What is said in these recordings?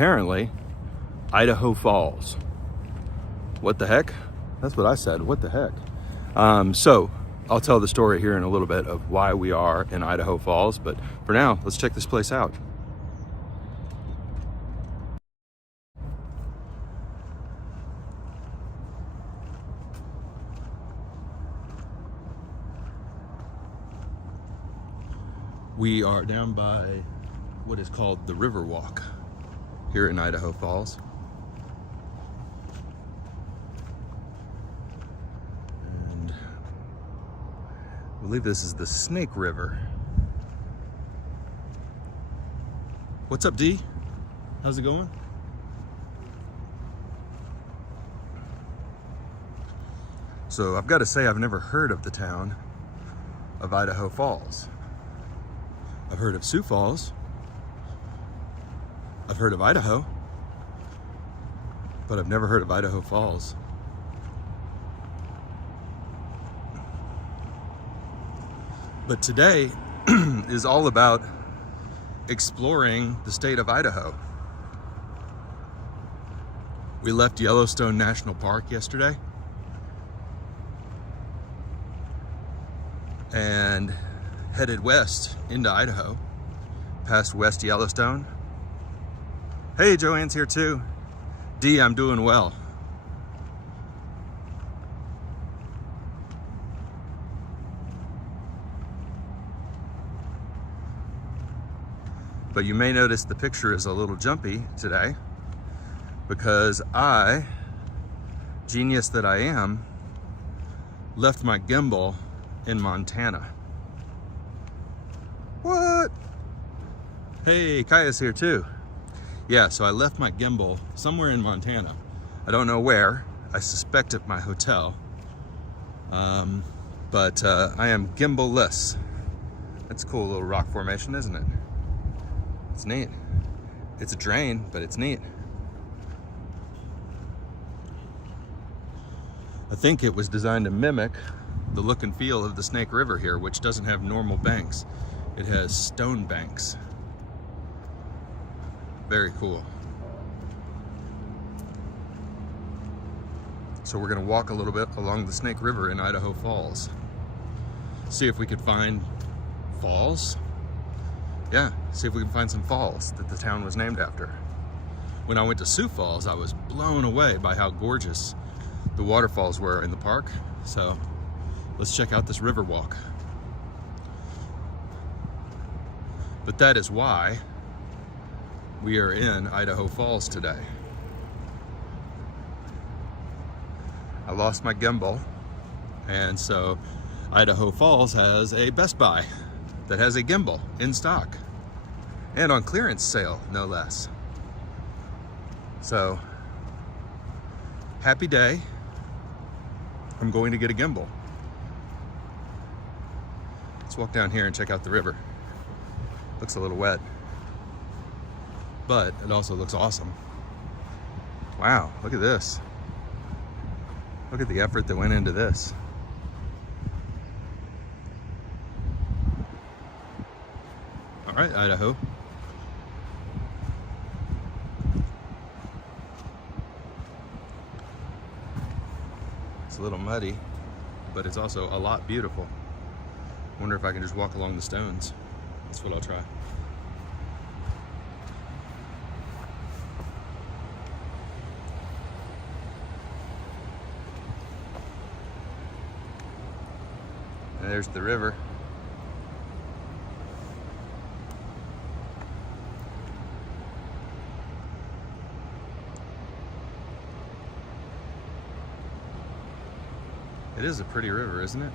apparently Idaho Falls. What the heck? That's what I said. What the heck? So I'll tell the story here in a little bit of why we are in Idaho Falls, but for now, let's check this place out. We are down by what is called the River Walk here in Idaho Falls. And I believe this is the Snake River. What's up, D? How's it going? So I've got to say, I've never heard of the town of Idaho Falls. I've heard of Sioux Falls. I've heard of Idaho, but I've never heard of Idaho Falls. But today is all about exploring the state of Idaho. We left Yellowstone National Park yesterday and headed west into Idaho, past West Yellowstone. Hey, Joanne's here too. D, I'm doing well. But you may notice the picture is a little jumpy today because I, genius that I am, left my gimbal in Montana. What? Hey, Kaya's here too. Yeah, so I left my gimbal somewhere in Montana. I don't know where. I suspect at my hotel. But I am gimbal-less. That's a cool little rock formation, isn't it? It's neat. It's a drain, but it's neat. I think it was designed to mimic the look and feel of the Snake River here, which doesn't have normal banks. It has stone banks. Very cool. So we're gonna walk a little bit along the Snake River in Idaho Falls. See if we could find falls. Yeah, see if we can find some falls that the town was named after. When I went to Sioux Falls, I was blown away by how gorgeous the waterfalls were in the park. So let's check out this river walk. But that is why we are in Idaho Falls today. I lost my gimbal, and so Idaho Falls has a Best Buy that has a gimbal in stock and on clearance sale, no less. So, happy day. I'm going to get a gimbal. Let's walk down here and check out the river. Looks a little wet, but it also looks awesome. Wow, look at this. Look at the effort that went into this. All right, Idaho. It's a little muddy, but it's also a lot beautiful. Wonder if I can just walk along the stones. That's what I'll try. And there's the river. It is a pretty river, isn't it?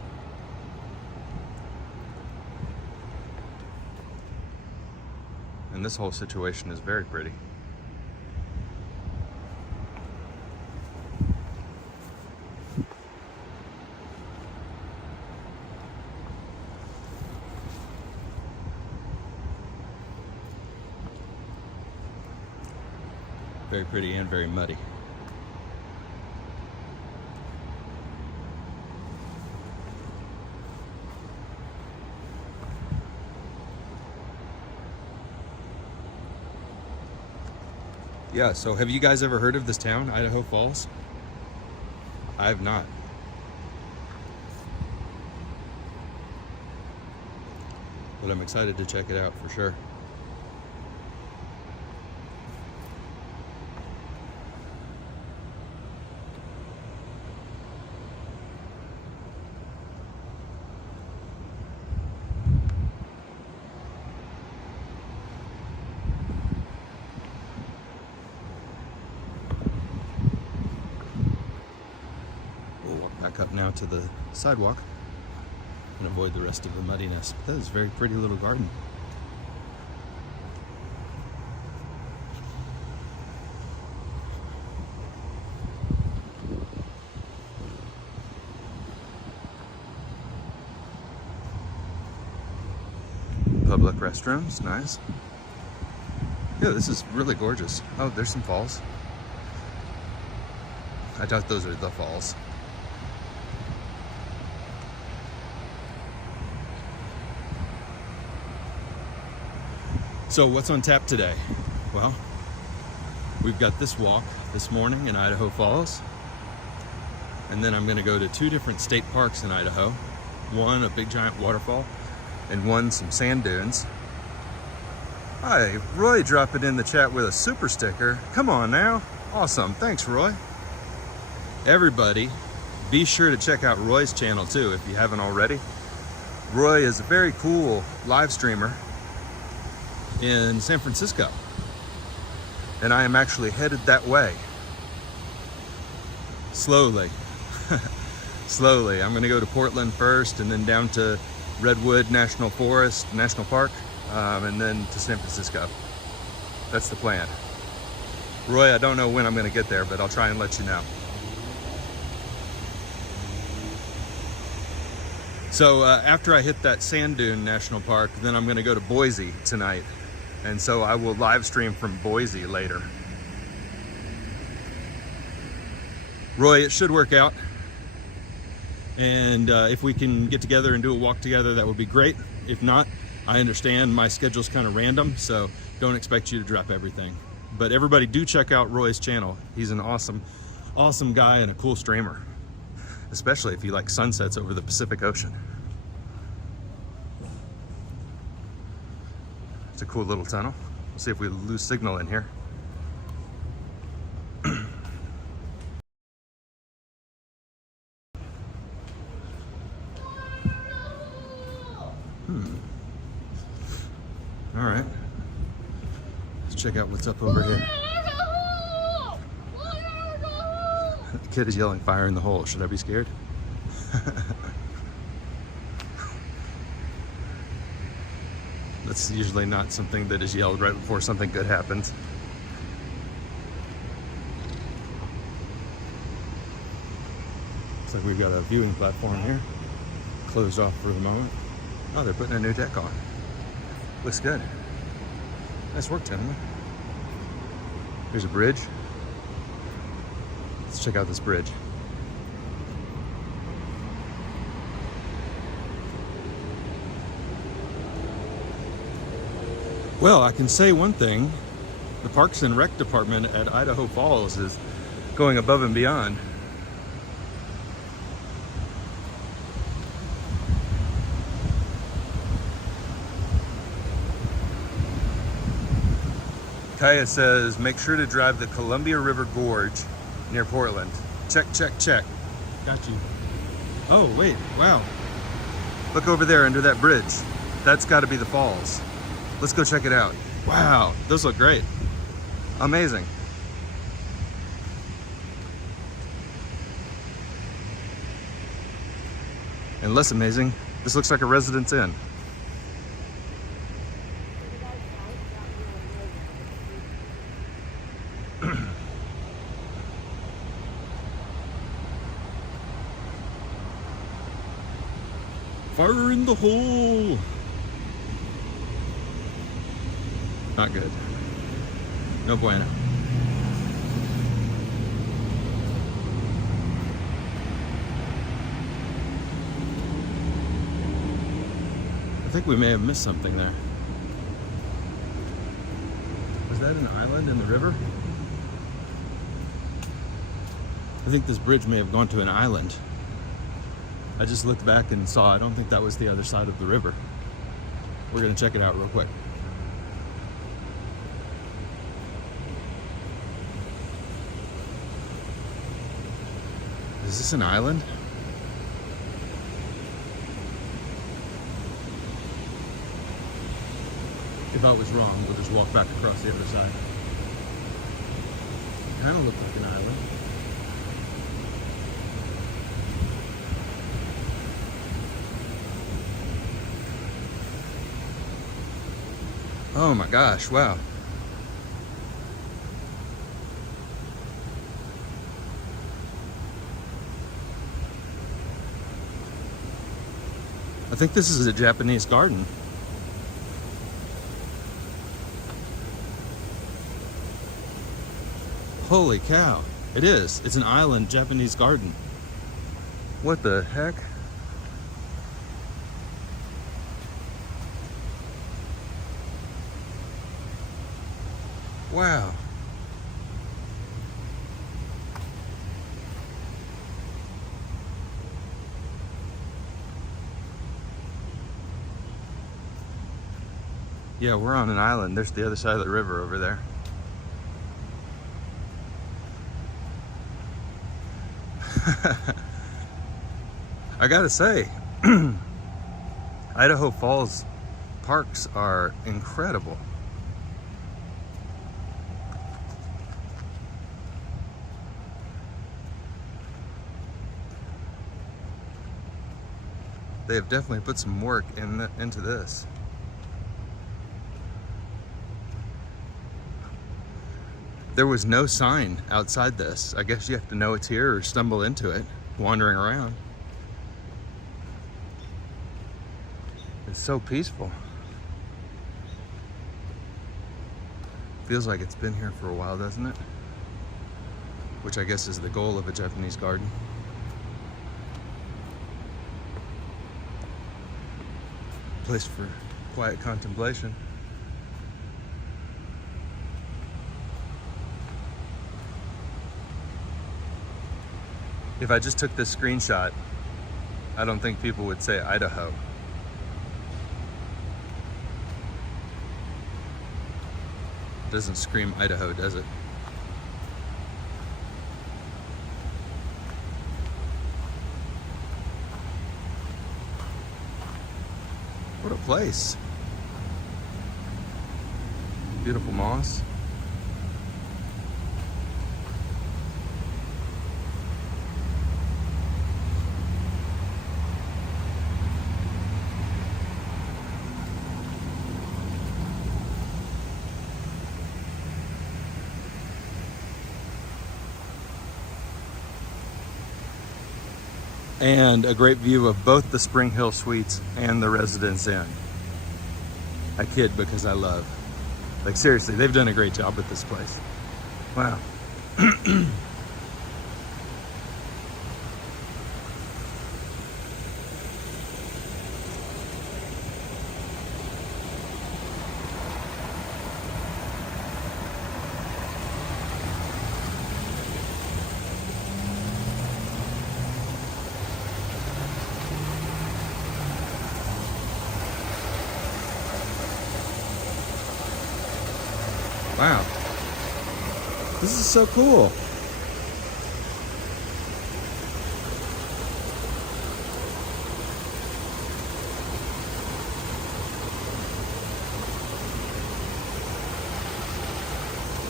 And this whole situation is very pretty. Very pretty and very muddy. Yeah, so have you guys ever heard of this town, Idaho Falls? I have not. But I'm excited to check it out for sure. We'll walk back up now to the sidewalk and avoid the rest of the muddiness. But that is a very pretty little garden. Public restrooms, nice. Yeah, this is really gorgeous. Oh, there's some falls. I doubt those are the falls. So what's on tap today? Well, we've got this walk this morning in Idaho Falls. And then I'm gonna go to 2 different state parks in Idaho. One, a big giant waterfall, and one, some sand dunes. Hi, Roy dropping in the chat with a super sticker. Come on now. Awesome, thanks Roy. Everybody, be sure to check out Roy's channel too if you haven't already. Roy is a very cool live streamer in San Francisco, and I am actually headed that way. Slowly. Slowly. I'm gonna go to Portland first and then down to Redwood National Park, and then to San Francisco. That's the plan. Roy, I don't know when I'm gonna get there, but I'll try and let you know. So after I hit that Sand Dune National Park, then I'm gonna go to Boise tonight. And so I will live stream from Boise later. Roy, it should work out. And if we can get together and do a walk together, that would be great. If not, I understand my schedule's kind of random, so don't expect you to drop everything. But everybody do check out Roy's channel. He's an awesome, awesome guy and a cool streamer, especially if you like sunsets over the Pacific Ocean. It's a cool little tunnel. We'll see if we lose signal in here. All right. Let's check out what's up over here. The kid is yelling, "Fire in the hole." Should I be scared? That's usually not something that is yelled right before something good happens. Looks like we've got a viewing platform here, closed off for the moment. Oh, they're putting a new deck on. Looks good. Nice work, gentlemen. Here's a bridge. Let's check out this bridge. Well, I can say one thing. The Parks and Rec Department at Idaho Falls is going above and beyond. Kaya says, make sure to drive the Columbia River Gorge near Portland. Check, check, check. Got you. Oh, wait, wow. Look over there under that bridge. That's got to be the falls. Let's go check it out. Wow, those look great. Amazing. And less amazing, this looks like a Residence Inn. Fire in the hole. Not good. No bueno. I think we may have missed something there. Was that an island in the river? I think this bridge may have gone to an island. I just looked back and saw, I don't think that was the other side of the river. We're gonna check it out real quick. Is this an island? If I was wrong, we'll just walk back across the other side. Kind of look like an island. Oh my gosh, wow. I think this is a Japanese garden. Holy cow, it is. It's an island Japanese garden. What the heck? Wow. Yeah, we're on an island. There's the other side of the river over there. I gotta say, Idaho Falls parks are incredible. They have definitely put some work into this. There was no sign outside this. I guess you have to know it's here or stumble into it, wandering around. It's so peaceful. Feels like it's been here for a while, doesn't it? Which I guess is the goal of a Japanese garden. Place for quiet contemplation. If I just took this screenshot, I don't think people would say Idaho. It doesn't scream Idaho, does it? What a place. Beautiful moss. And a great view of both the Spring Hill Suites and the Residence Inn. I kid because I love. Like seriously, they've done a great job with this place. Wow. Wow. This is so cool.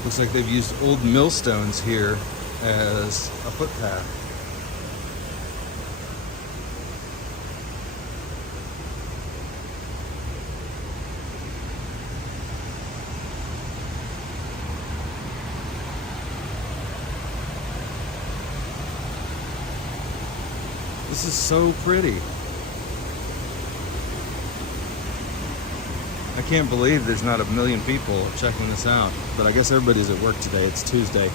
Looks like they've used old millstones here as a footpath. This is so pretty. I can't believe there's not a million people checking this out, but I guess everybody's at work today. It's Tuesday.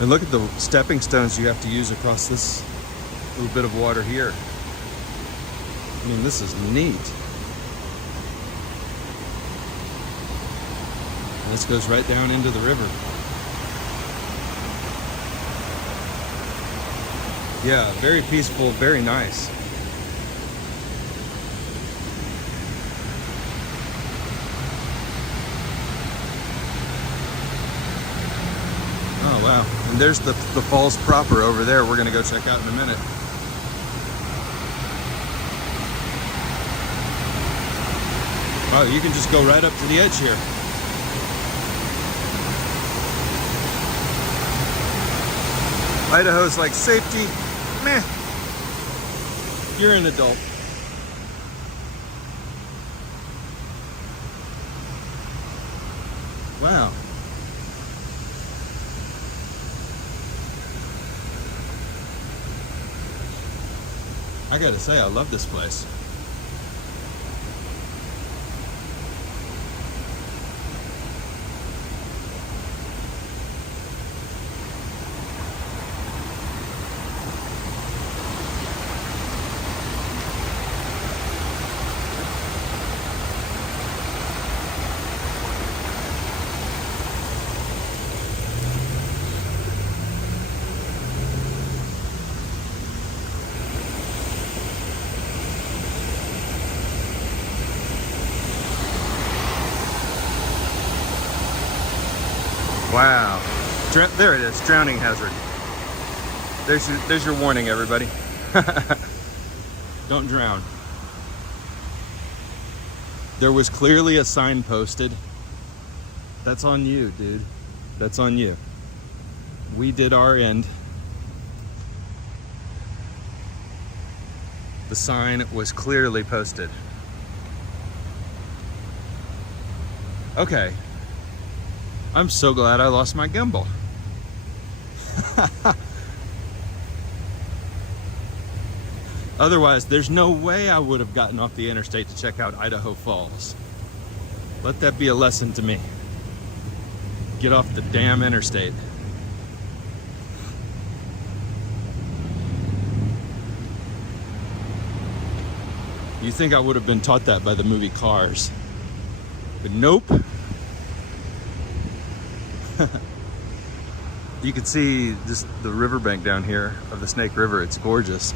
And look at the stepping stones you have to use across this little bit of water here. I mean, this is neat. And this goes right down into the river. Yeah, very peaceful, very nice. Oh, wow. And there's the falls proper over there. We're going to go check out in a minute. Oh, you can just go right up to the edge here. Idaho's like, safety, meh. You're an adult. Wow. I gotta say, I love this place. Wow. There it is, drowning hazard. There's your warning, everybody. Don't drown. There was clearly a sign posted. That's on you, dude. That's on you. We did our end. The sign was clearly posted. Okay. I'm so glad I lost my gimbal. Otherwise, there's no way I would have gotten off the interstate to check out Idaho Falls. Let that be a lesson to me. Get off the damn interstate. You think I would have been taught that by the movie Cars. But nope. You can see just the riverbank down here of the Snake River. It's gorgeous.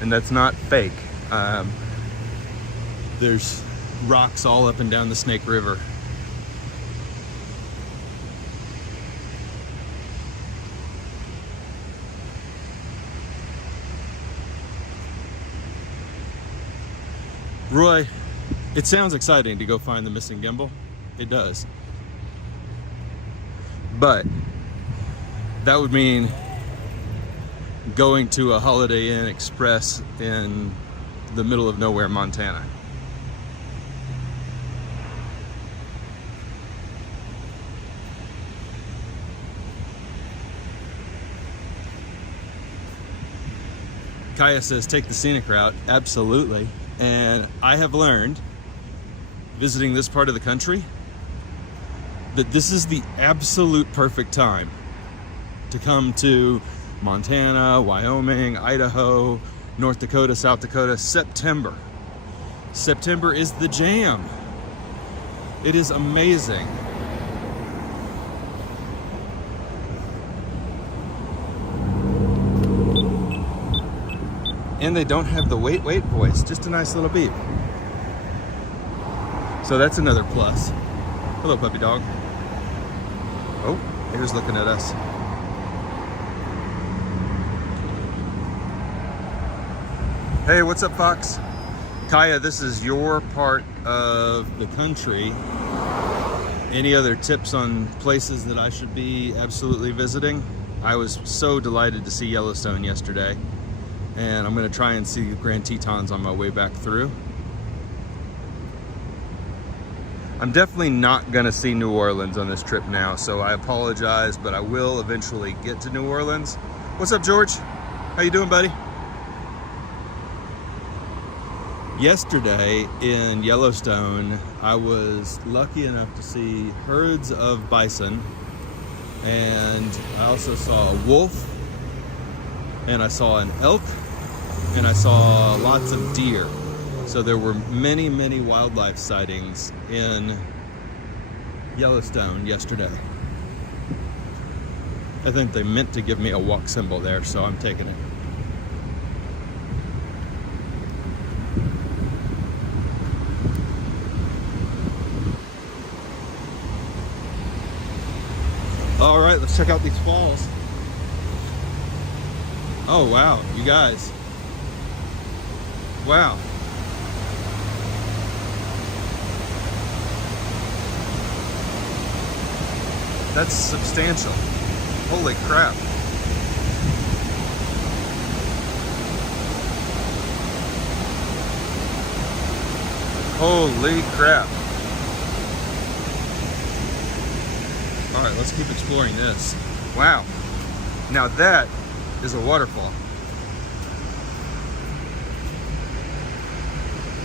And that's not fake. There's rocks all up and down the Snake River. Roy, it sounds exciting to go find the missing gimbal. It does. But that would mean going to a Holiday Inn Express in the middle of nowhere, Montana. Kaya says, take the scenic route. Absolutely. And I have learned, visiting this part of the country, that this is the absolute perfect time to come to Montana, Wyoming, Idaho, North Dakota, South Dakota. September. September is the jam. It is amazing. And they don't have the wait voice, just a nice little beep. So that's another plus. Hello, puppy dog. Oh, here's looking at us. Hey, what's up, Fox? Kaya, this is your part of the country. Any other tips on places that I should be absolutely visiting? I was so delighted to see Yellowstone yesterday, and I'm gonna try and see the Grand Tetons on my way back through. I'm definitely not gonna see New Orleans on this trip now, so I apologize, but I will eventually get to New Orleans. What's up, George? How you doing, buddy? Yesterday in Yellowstone, I was lucky enough to see herds of bison, and I also saw a wolf, and I saw an elk, and I saw lots of deer. So there were many, many wildlife sightings in Yellowstone yesterday. I think they meant to give me a walk symbol there, so I'm taking it. All right, let's check out these falls. Oh, wow, you guys. Wow. That's substantial. Holy crap. Holy crap. All right, let's keep exploring this. Wow. Now that is a waterfall.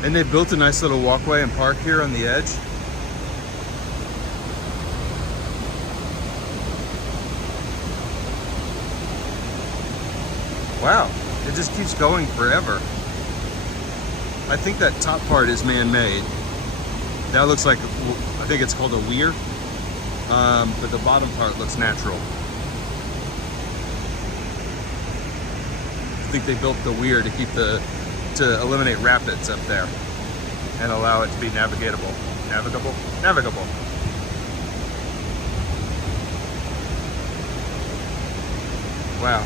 And they built a nice little walkway and park here on the edge. Wow, it just keeps going forever. I think that top part is man-made. That looks like, I think it's called a weir, but the bottom part looks natural. I think they built the weir to keep to eliminate rapids up there and allow it to be navigable. Navigable. Wow.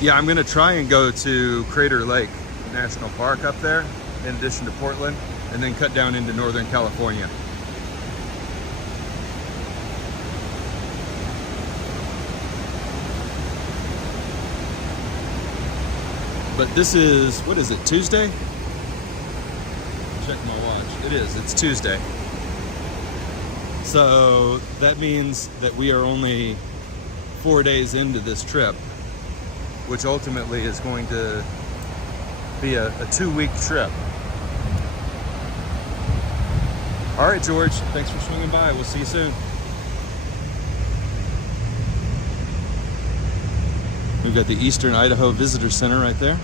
Yeah, I'm gonna try and go to Crater Lake National Park up there, in addition to Portland, and then cut down into Northern California. But this is, what is it, Tuesday? Check my watch. It is, it's Tuesday. So that means that we are only 4 days into this trip, which ultimately is going to be a 2-week trip. All right, George, thanks for swinging by. We'll see you soon. We've got the Eastern Idaho Visitor Center right there.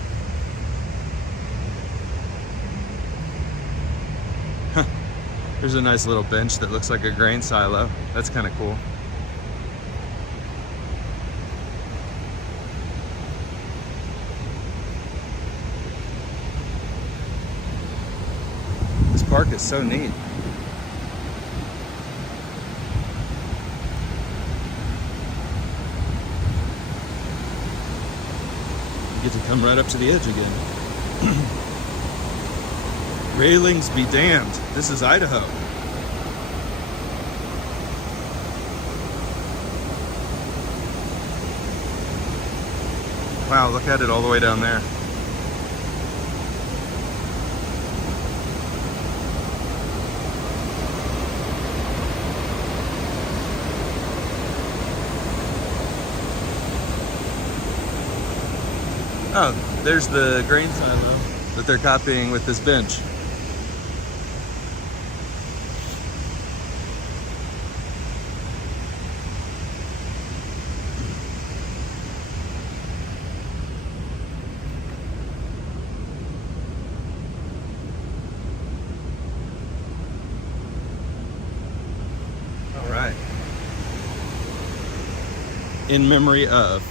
There's a nice little bench that looks like a grain silo. That's kind of cool. This park is so neat. You get to come right up to the edge again. Railings be damned. This is Idaho. Wow, look at it all the way down there. Oh, there's the grain silo that they're copying with this bench. All right. In memory of.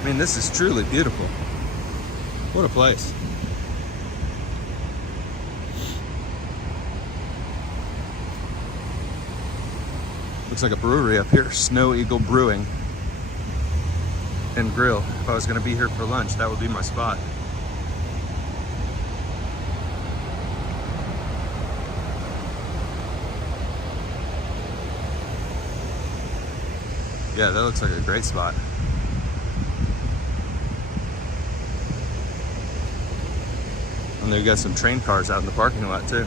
I mean, this is truly beautiful. What a place. Looks like a brewery up here, Snow Eagle Brewing and Grill. If I was gonna be here for lunch, that would be my spot. Yeah, that looks like a great spot. And they've got some train cars out in the parking lot too.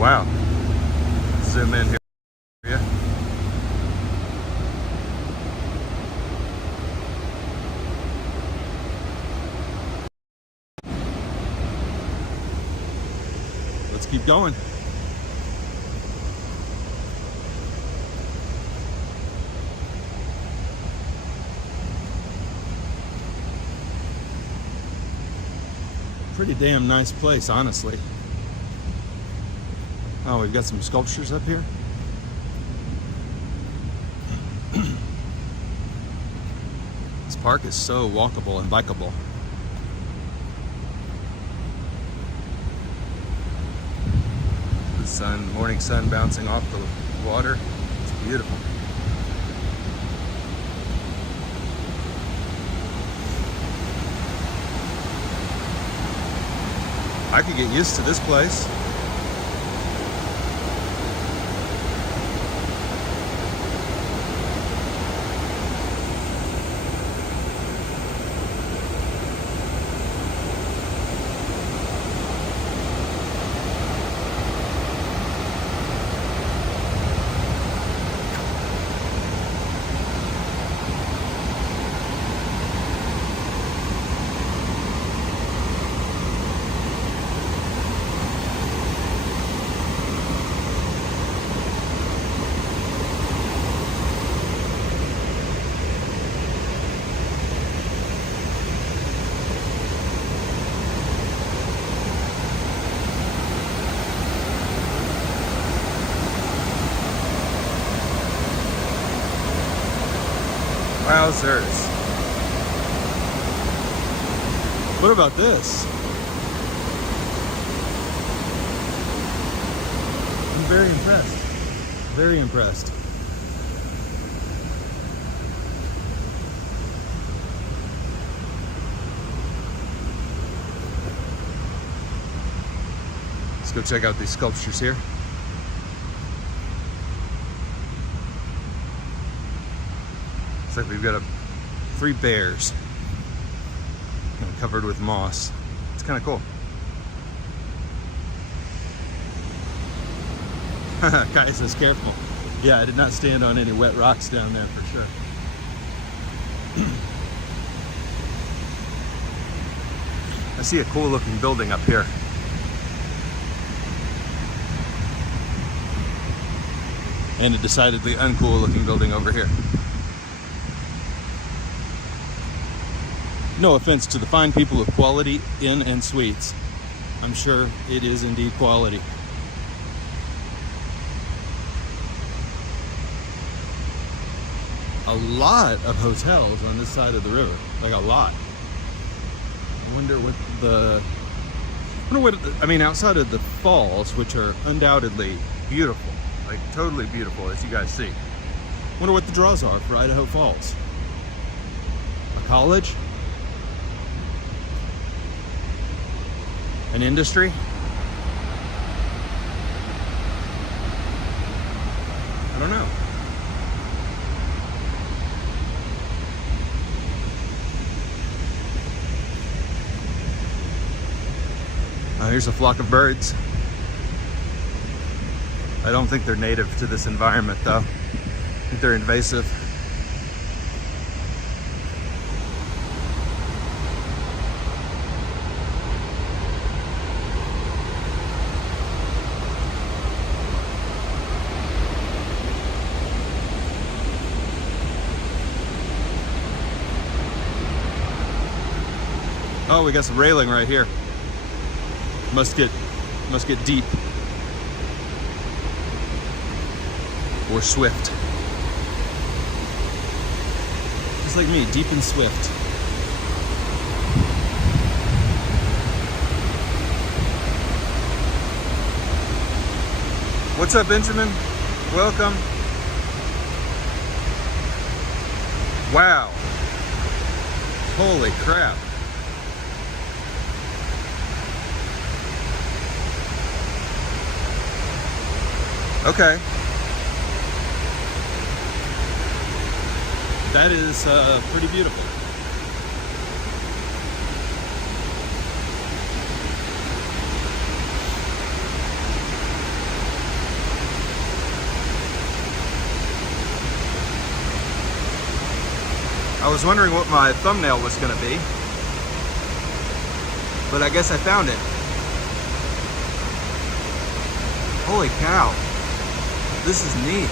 Wow. Zoom in here. Yeah. going. Pretty damn nice place, honestly. Oh, we've got some sculptures up here. This park is so walkable and bikeable. The sun, morning sun bouncing off the water. It's beautiful. I could get used to this place. Wowzers. What about this? I'm very impressed. Very impressed. Let's go check out these sculptures here. Looks like we've got 3 bears covered with moss. It's kind of cool. Kai says careful. Yeah, I did not stand on any wet rocks down there for sure. I see a cool looking building up here. And a decidedly uncool looking building over here. No offense to the fine people of Quality Inn and Suites. I'm sure it is indeed quality. A lot of hotels on this side of the river, like a lot. I wonder what I mean, outside of the falls, which are undoubtedly beautiful, like totally beautiful, as you guys see. I wonder what the draws are for Idaho Falls. A college? An industry? I don't know. Here's a flock of birds. I don't think they're native to this environment, though. I think they're invasive. Oh, we got some railing right here. Must get deep or swift. Just like me, deep and swift. What's up, Benjamin? Welcome. Wow. Holy crap. Okay. That is pretty beautiful. I was wondering what my thumbnail was going to be, but I guess I found it. Holy cow. This is neat.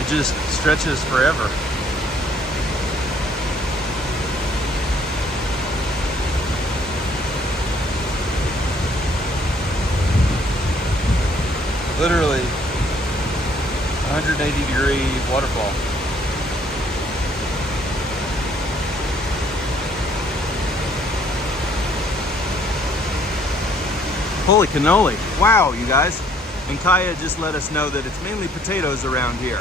It just stretches forever. Literally 180-degree waterfall. Holy cannoli. Wow, you guys. And Kaya just let us know that it's mainly potatoes around here.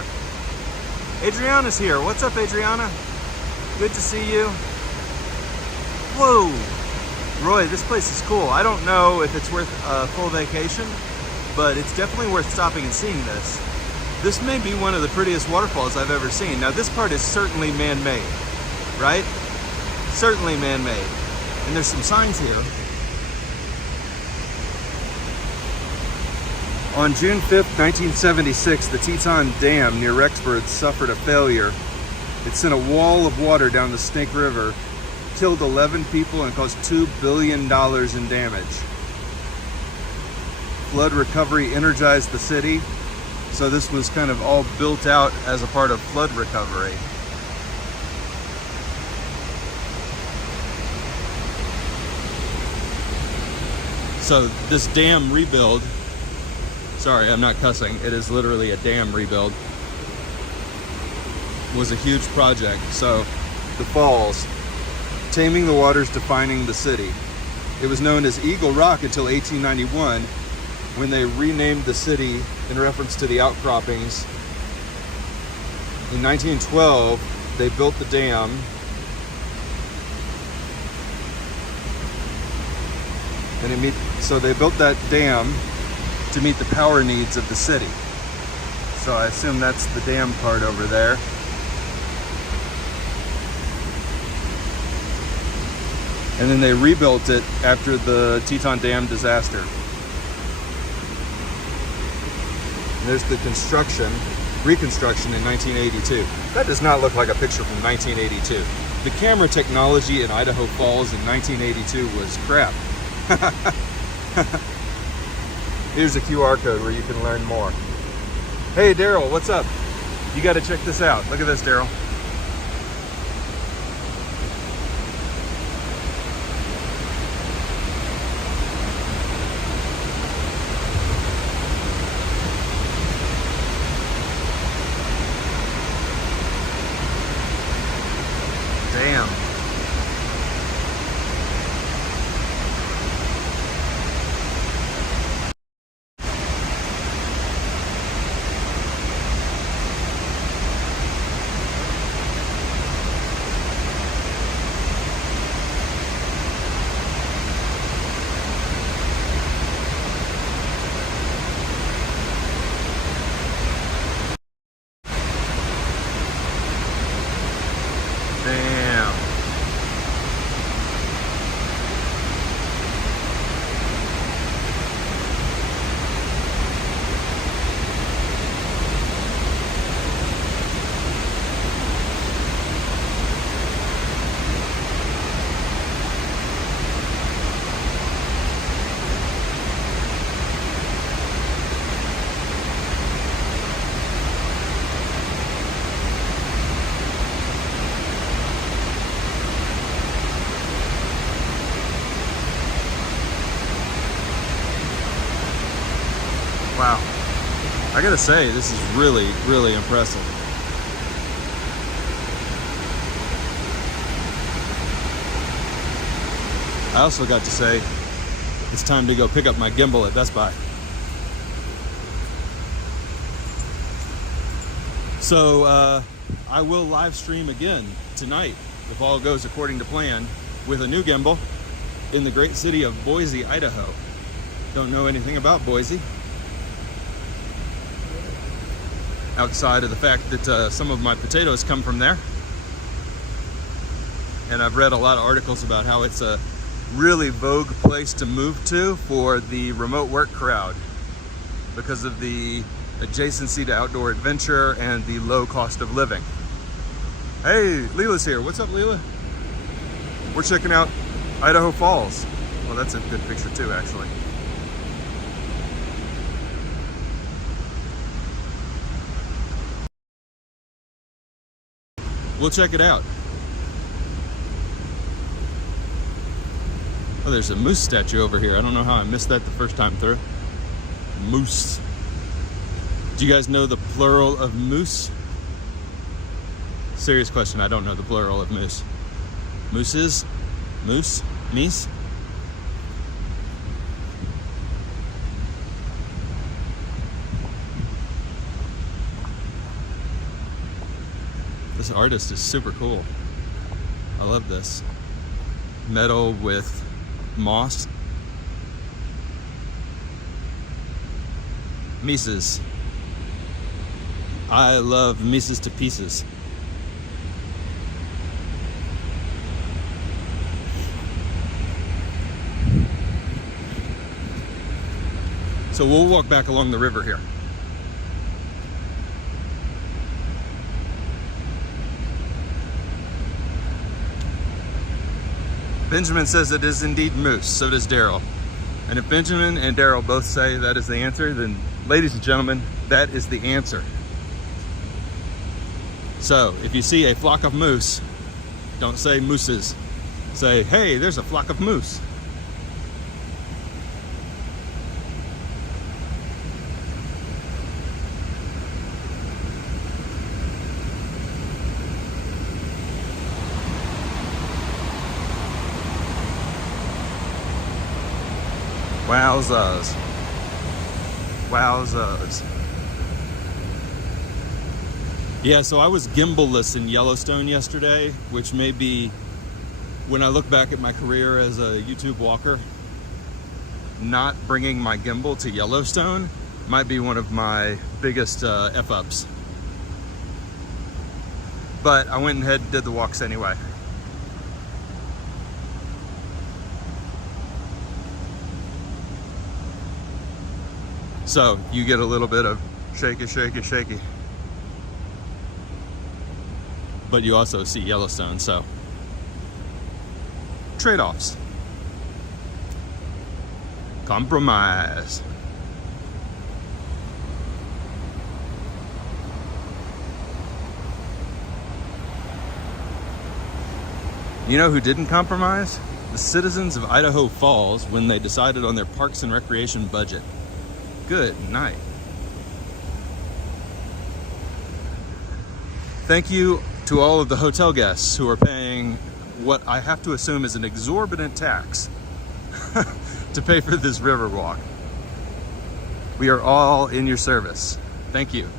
Adriana's here. What's up, Adriana? Good to see you. Whoa. Roy, this place is cool. I don't know if it's worth a full vacation, but it's definitely worth stopping and seeing this. This may be one of the prettiest waterfalls I've ever seen. Now this part is certainly man-made, right? Certainly man-made. And there's some signs here. On June 5th, 1976, the Teton Dam near Rexford suffered a failure. It sent a wall of water down the Snake River, killed 11 people, and caused $2 billion in damage. Flood recovery energized the city, so this was kind of all built out as a part of flood recovery. So this dam rebuild, sorry, I'm not cussing, it is literally a dam rebuild, was a huge project. So the falls, taming the waters, defining the city. It was known as Eagle Rock until 1891, when they renamed the city in reference to the outcroppings. In 1912, they built the dam. And so they built that dam to meet the power needs of the city. So I assume that's the dam part over there. And then they rebuilt it after the Teton Dam disaster. There's the reconstruction in 1982. That does not look like a picture from 1982. The camera technology in Idaho Falls in 1982 was crap. Here's a QR code where you can learn more. Hey Daryl, what's up? You gotta check this out. Look at this, Daryl. Damn. Wow. I gotta say, this is really, really impressive. I also got to say, it's time to go pick up my gimbal at Best Buy. So, I will live stream again tonight, if all goes according to plan, with a new gimbal in the great city of Boise, Idaho. Don't know anything about Boise, outside of the fact that some of my potatoes come from there. And I've read a lot of articles about how it's a really vogue place to move to for the remote work crowd because of the adjacency to outdoor adventure and the low cost of living. Hey, Leela's here. What's up, Leela? We're checking out Idaho Falls. Well, that's a good picture too, actually. We'll check it out. Oh, there's a moose statue over here. I don't know how I missed that the first time through. Moose. Do you guys know the plural of moose? Serious question, I don't know the plural of moose. Mooses? Moose? Meese? This artist is super cool. I love this. Metal with moss. Mises. I love Mises to pieces. So we'll walk back along the river here. Benjamin says it is indeed moose, so does Daryl. And if Benjamin and Daryl both say that is the answer, then ladies and gentlemen, that is the answer. So if you see a flock of moose, don't say mooses. Say, hey, there's a flock of moose. Wowzers. Wowzers. Yeah, so I was gimbal-less in Yellowstone yesterday, which may be, when I look back at my career as a YouTube walker, not bringing my gimbal to Yellowstone might be one of my biggest F-ups. But I went ahead and did the walks anyway. So you get a little bit of shaky, shaky, shaky. But you also see Yellowstone, so trade-offs. Compromise. You know who didn't compromise? The citizens of Idaho Falls when they decided on their parks and recreation budget. Good night. Thank you to all of the hotel guests who are paying what I have to assume is an exorbitant tax to pay for this river walk. We are all in your service. Thank you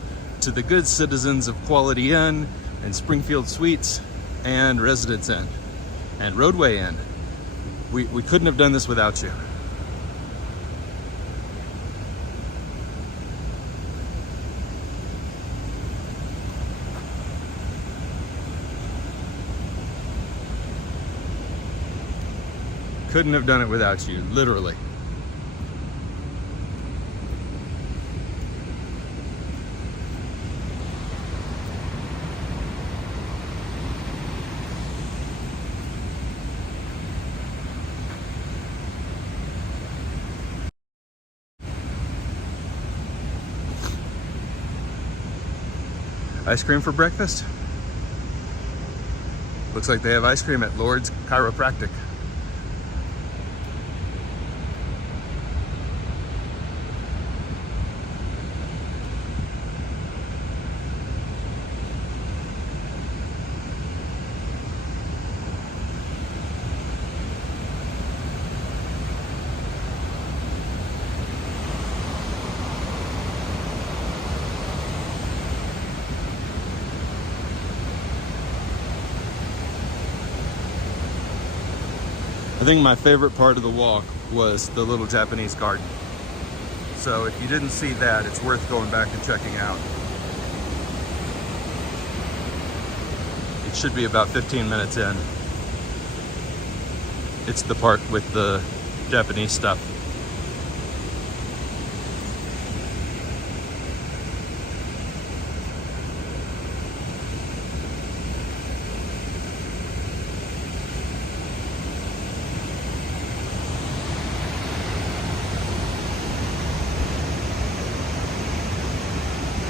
to the good citizens of Quality Inn and Springfield Suites and Residence Inn and Roadway Inn. We couldn't have done this without you. Couldn't have done it without you, literally. Ice cream for breakfast? Looks like they have ice cream at Lord's Chiropractic. I think my favorite part of the walk was the little Japanese garden. So if you didn't see that, it's worth going back and checking out. It should be about 15 minutes in. It's the part with the Japanese stuff.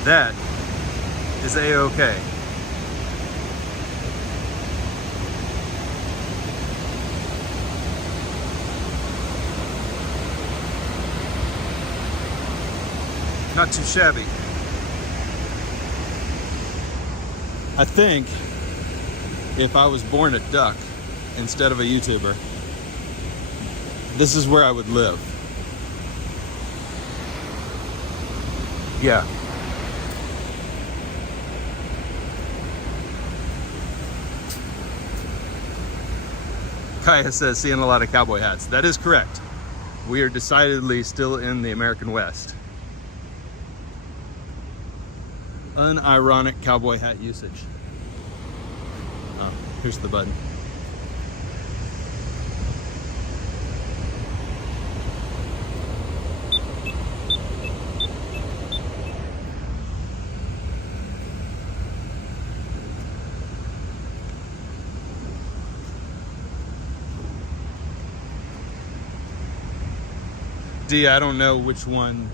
That is A-OK. Not too shabby. I think if I was born a duck instead of a YouTuber, this is where I would live. Yeah. Kaya says, seeing a lot of cowboy hats. That is correct. We are decidedly still in the American West. Unironic cowboy hat usage. Oh, here's the button. D, I don't know which one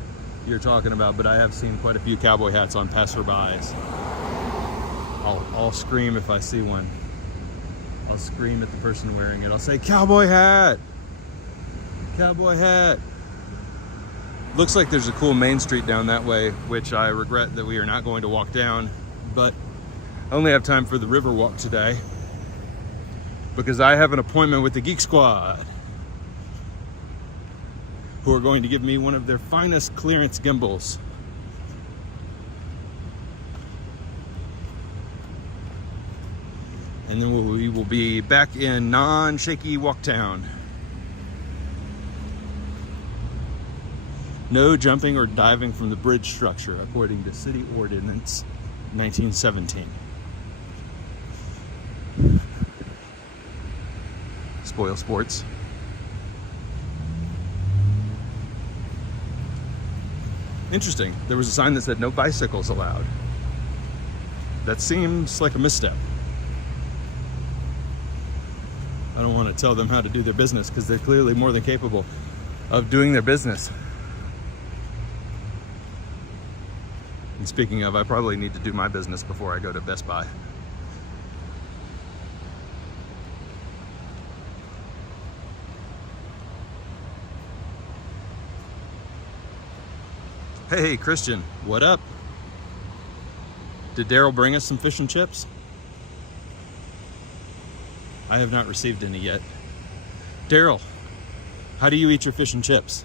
you're talking about, but I have seen quite a few cowboy hats on passerbys. I'll scream if I see one. I'll scream at the person wearing it. I'll say, cowboy hat! Cowboy hat! Looks like there's a cool main street down that way, which I regret that we are not going to walk down, but I only have time for the river walk today because I have an appointment with the Geek Squad, who are going to give me one of their finest clearance gimbals. And then we will be back in non-shaky Walktown. No jumping or diving from the bridge structure, according to City Ordinance 1917. Spoil sports. Interesting. There was a sign that said no bicycles allowed. That seems like a misstep. I don't want to tell them how to do their business because they're clearly more than capable of doing their business. And speaking of, I probably need to do my business before I go to Best Buy. Hey, Christian, what up? Did Daryl bring us some fish and chips? I have not received any yet. Daryl, how do you eat your fish and chips?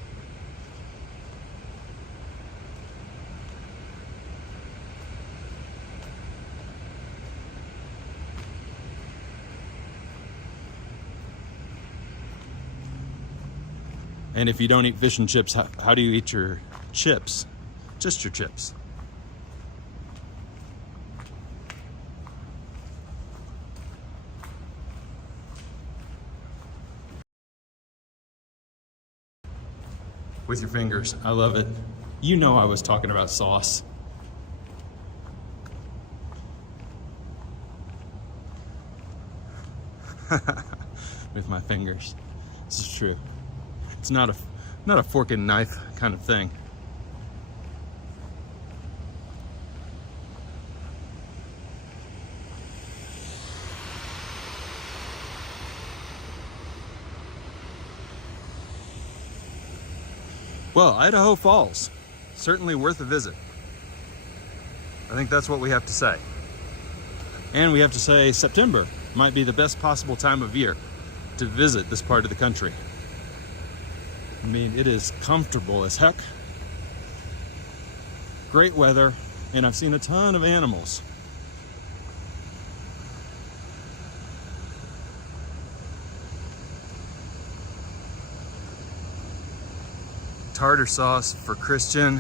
And if you don't eat fish and chips, how do you eat your chips? Just your chips. With your fingers. I love it. You know I was talking about sauce. With my fingers. This is true. It's not a fork and knife kind of thing. Well, Idaho Falls, certainly worth a visit. I think that's what we have to say. And we have to say September might be the best possible time of year to visit this part of the country. I mean, it is comfortable as heck. Great weather, and I've seen a ton of animals. Tartar sauce for Christian.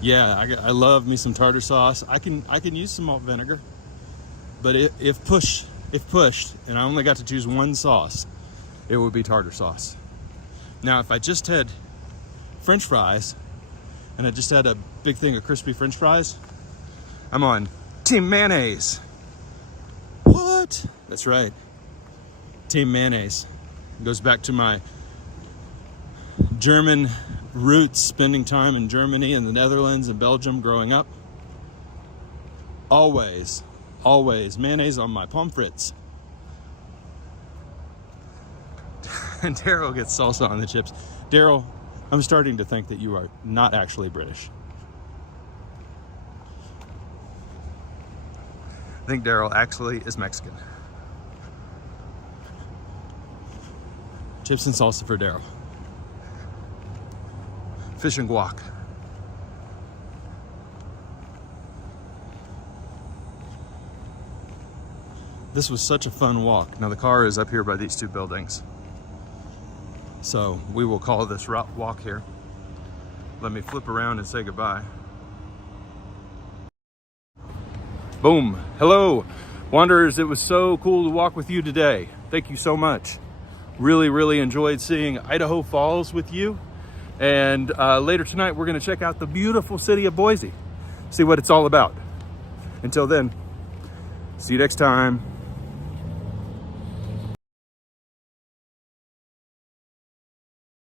Yeah, I love me some tartar sauce. I can use some malt vinegar, but if pushed, and I only got to choose one sauce, it would be tartar sauce. Now, if I just had French fries and I just had a big thing of crispy French fries, I'm on Team Mayonnaise. What? That's right. Team Mayonnaise. It goes back to my German roots, spending time in Germany and the Netherlands and Belgium growing up. Always mayonnaise on my pommes frites. And Daryl gets salsa on the chips. Daryl, I'm starting to think that you are not actually British. I think Daryl actually is Mexican. Chips and salsa for Daryl. Fish and guac. This was such a fun walk. Now the car is up here by these two buildings, so we will call this walk here. Let me flip around and say goodbye. Boom. Hello, Wanderers. It was so cool to walk with you today. Thank you so much. Really enjoyed seeing Idaho Falls with you. And later tonight, we're going to check out the beautiful city of Boise, see what it's all about. Until then, see you next time.